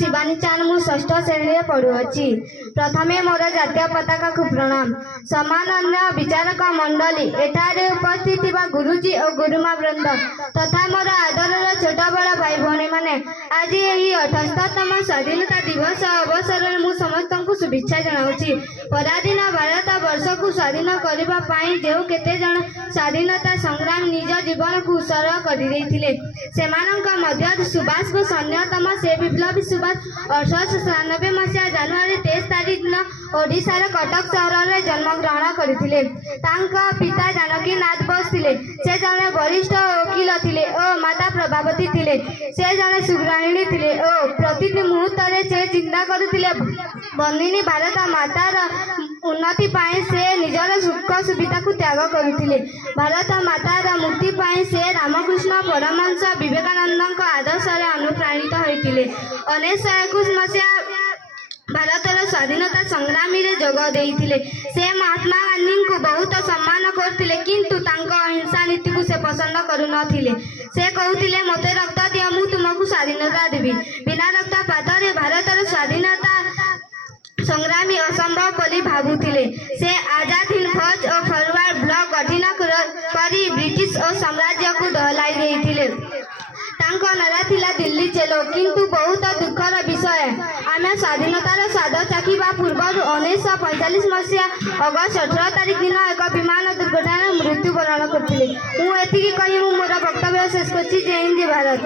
ଶିବାନୀ ଚାନ୍ଦ। ମୁଁ ଷଷ୍ଠ ଶ୍ରେଣୀରେ ପଢ଼ୁଅଛି। ପ୍ରଥମେ ମୋର ଜାତୀୟ ପତାକାକୁ ପ୍ରଣାମ। ସମ୍ମାନନୀୟ ବିଚାରକ ମଣ୍ଡଳୀ, ଏଠାରେ ଉପସ୍ଥିତ ଥିବା ଗୁରୁଜୀ ଓ ଗୁରୁମା ବୃନ୍ଦ ତଥା ମୋର ଆଦରର ଛୋଟ ବଡ଼ ଭାଇ ଭଉଣୀମାନେ, ଆଜି ଏହି 78ତମ ସ୍ୱାଧୀନତା ଦିବସ ଅବସରରେ ମୁଁ ସମସ୍ତଙ୍କୁ ଶୁଭେଚ୍ଛା ଜଣାଉଛି। ପରାଧୀନ ଭାରତ ବର୍ଷକୁ ସ୍ୱାଧୀନ କରିବା ପାଇଁ ଯେଉଁ କେତେଜଣ ସ୍ୱାଧୀନତା ସଂଗ୍ରାମୀ ନିଜ ଜୀବନକୁ ଉତ୍ସର୍ଗ କରିଦେଇଥିଲେ, ସେମାନଙ୍କ ମଧ୍ୟରୁ ସୁଭାଷ ବୋଷ ଅନ୍ୟତମ। ସେ ବିପ୍ଳବୀ ସୁଭାଷ 1897 ମସିହା ଜାନୁଆରୀ 23 ତାରିଖ ଦିନ ଓଡ଼ିଶାର କଟକ ସହରରେ ଜନ୍ମଗ୍ରହଣ କରିଥିଲେ। ତାଙ୍କ ପିତା ଜାନକୀନାଥ ବୋଷ ଥିଲେ। ସେ ଜଣେ ବରିଷ୍ଠ ଓକିଲ ଥିଲେ ଓ ମାତା ପ୍ରଭାବତୀ ଥିଲେ। ସେ ଜଣେ ସୁଗୃହିଣୀ ଥିଲେ ଓ ପ୍ରତିଟି ମୁହୂର୍ତ୍ତରେ ସେ ଚିନ୍ତା କରୁଥିଲେ ଭଗିନୀ ଭାରତ ମାତାର ଉନ୍ନତି ପାଇଁ। ସେ ନିଜର ସୁଖ ସୁବିଧାକୁ ତ୍ୟାଗ କରୁଥିଲେ। ଭାରତ ମାତାର ମୁକ୍ତି ପାଇଁ ସେ ରାମକୃଷ୍ଣ ପରମହଂସ ବିବେକାନନ୍ଦଙ୍କ ଆଦର୍ଶରେ ଅନୁପ୍ରାଣିତ ହୋଇଥିଲେ। 1921 ମସିହା ଭାରତର ସ୍ୱାଧୀନତା ସଂଗ୍ରାମୀରେ ଯୋଗ ଦେଇଥିଲେ। ସେ ମହାତ୍ମା ଗାନ୍ଧୀଙ୍କୁ ବହୁତ ସମ୍ମାନ କରୁଥିଲେ, କିନ୍ତୁ ତାଙ୍କ ଅହିଂସା ନୀତିକୁ ସେ ପସନ୍ଦ କରୁନଥିଲେ। ସେ କହୁଥିଲେ, ମୋତେ ରକ୍ତ ଦିଅ, ମୁଁ ତୁମକୁ ସ୍ୱାଧୀନତା ଦେବି। ବିନା ରକ୍ତପାତରେ ଭାରତର ସ୍ୱାଧୀନତା ସଂଗ୍ରାମୀ ଅସମ୍ଭବ ବୋଲି ଭାବୁଥିଲେ। ସେ ଆଜାଦ ହିନ୍ଦ ଫୌଜ ଓ ଫରୱାର୍ଡ ବ୍ଲକ ଗଠନ କରି ବ୍ରିଟିଶ ଓ ସାମ୍ରାଜ୍ୟକୁ ଦହଲାଇ ଦେଇଥିଲେ। ତାଙ୍କ ନାରା ଥିଲା ଦିଲ୍ଲୀ ଚଲୋ। କିନ୍ତୁ ବହୁତ ଦୁଃଖର ବିଷୟ, ଆମେ ସ୍ୱାଧୀନତାର ସ୍ୱାଦ ଚାଖିବା ପୂର୍ବରୁ 1945 ମସିହା ଅଗଷ୍ଟ 18 ତାରିଖ ଦିନ ଏକ ବିମାନ ଦୁର୍ଘଟଣାରେ ମୃତ୍ୟୁବରଣ କରିଥିଲେ। ମୁଁ ଏତିକି କହି ମୁଁ ମୋର ବକ୍ତବ୍ୟ ଶେଷ କରିଛି। ଜୟ ହିନ୍ଦ, ଜୟ ଭାରତ।